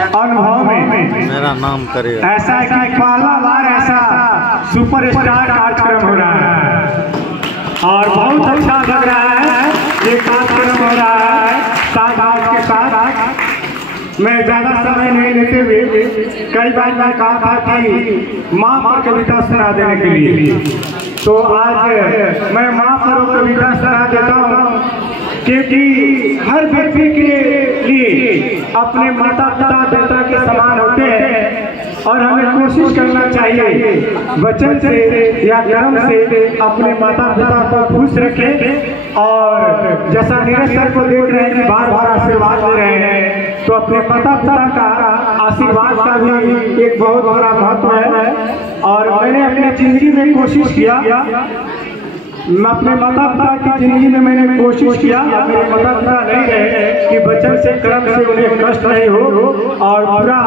अनुभव में मेरा नाम करे ऐसा है कि पहला बार ऐसा सुपरस्टार कार्यक्रम हो रहा है और बहुत अच्छा लग रहा है। ये कार्यक्रम हो रहा है साथ के साथ मैं ज़्यादा समय नहीं लेते हुए कई बार मैं कहा था कि माँ पर कविता सुना देने के लिए, तो आज मैं माँ पर कविता सुना देता हूँ क्योंकि हर व्यक्ति के लिए अपने माता पिता बेटा के समान होते हैं और हमें कोशिश करना चाहिए वचन से या कर्म से अपने माता पिता को खुश रखें। और जैसा नीरज सर को देख रहे हैं कि बार बार आशीर्वाद दे रहे हैं, तो अपने माता पिता का आशीर्वाद का भी एक बहुत बड़ा महत्व है। और मैंने अपनी जिंदगी में कोशिश किया, मैं अपने माता पिता की जिंदगी में मैंने कोशिश किया, मेरे माता पिता नहीं रहे कि बचन से कर्म से उन्हें कष्ट नहीं हो और पूरा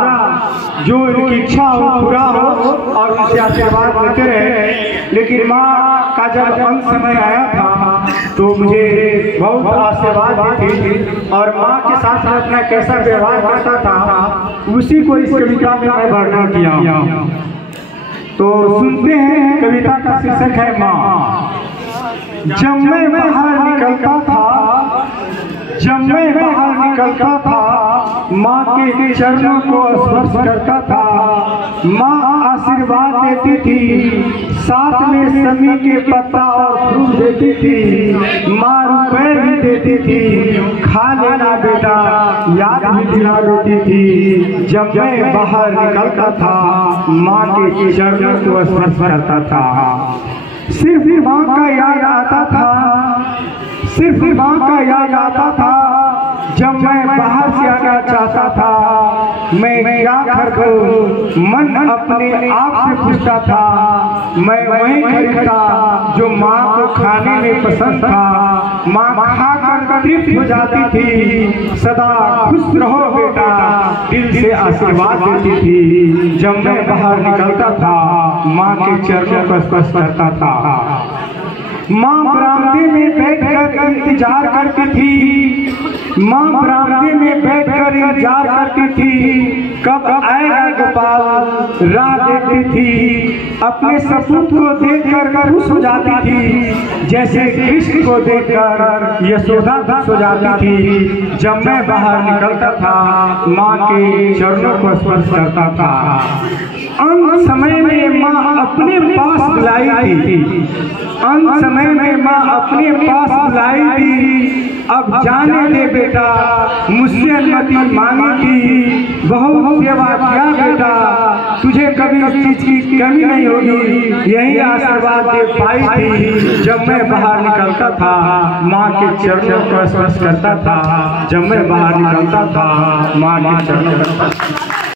जो उनकी इच्छा हो पूरा हो और उनसे आशीर्वाद देते रहे। लेकिन माँ का जब अंत समय आया था तो मुझे बहुत आशीर्वाद दी थी और माँ के साथ में अपना कैसा व्यवहार करता था उसी को इस कविता में मैं वर्णन किया। तो सुनते हैं, कविता का शीर्षक है माँ। जब मैं बाहर निकलता था, जब मैं बाहर निकलता था, माँ के चरणों को स्पर्श करता था। माँ आशीर्वाद देती थी, साथ में समी के पत्ता और फूल देती थी। माँ रुपए भी देती थी, खा लेना बेटा, याद भी दिला देती थी। जब मैं बाहर निकलता था, माँ के चरणों को स्पर्श करता था। सिर्फ माँ का याद आता था, सिर्फ माँ का याद आता था। जब मैं बाहर से आना चाहता था, मैं क्या कर मन अपने आप से पूछता था। मैं वही खरीदता जो माँ को खाने में पसंद था। माँ खाकर तृप्त हो जाती थी, सदा खुश रहो बेटा, दिल से आशीर्वाद देती थी। जब मैं बाहर निकलता था, माँ के चरणों को स्पर्श करता था। माँ बरामदे में बैठकर इंतजार करती थी, माँ बरामदे में बैठकर इंतजार करती थी। कब आएगा गोपाल राह देखती थी। अपने सपूत को देखकर खुश हो जाती थी, जैसे कृष्ण को देखकर यशोदा खुश हो जाती थी। जब मैं बाहर निकलता था, माँ के चरणों को स्पर्श करता था। अंत समय में माँ अपने पास बुलाई थी, अंत समय में माँ अपने पास बुलाई थी। अब जाने दे बेटा, मुझसे अनुमति मांगी थी। बहुत सेवा किया बेटा, तुझे कभी उस चीज की कमी नहीं होगी, यही आशीर्वाद दे पाई थी। जब मैं बाहर निकलता था, माँ के चरणों को स्पर्श करता था। जब मैं बाहर निकलता था, माँ के चरणों को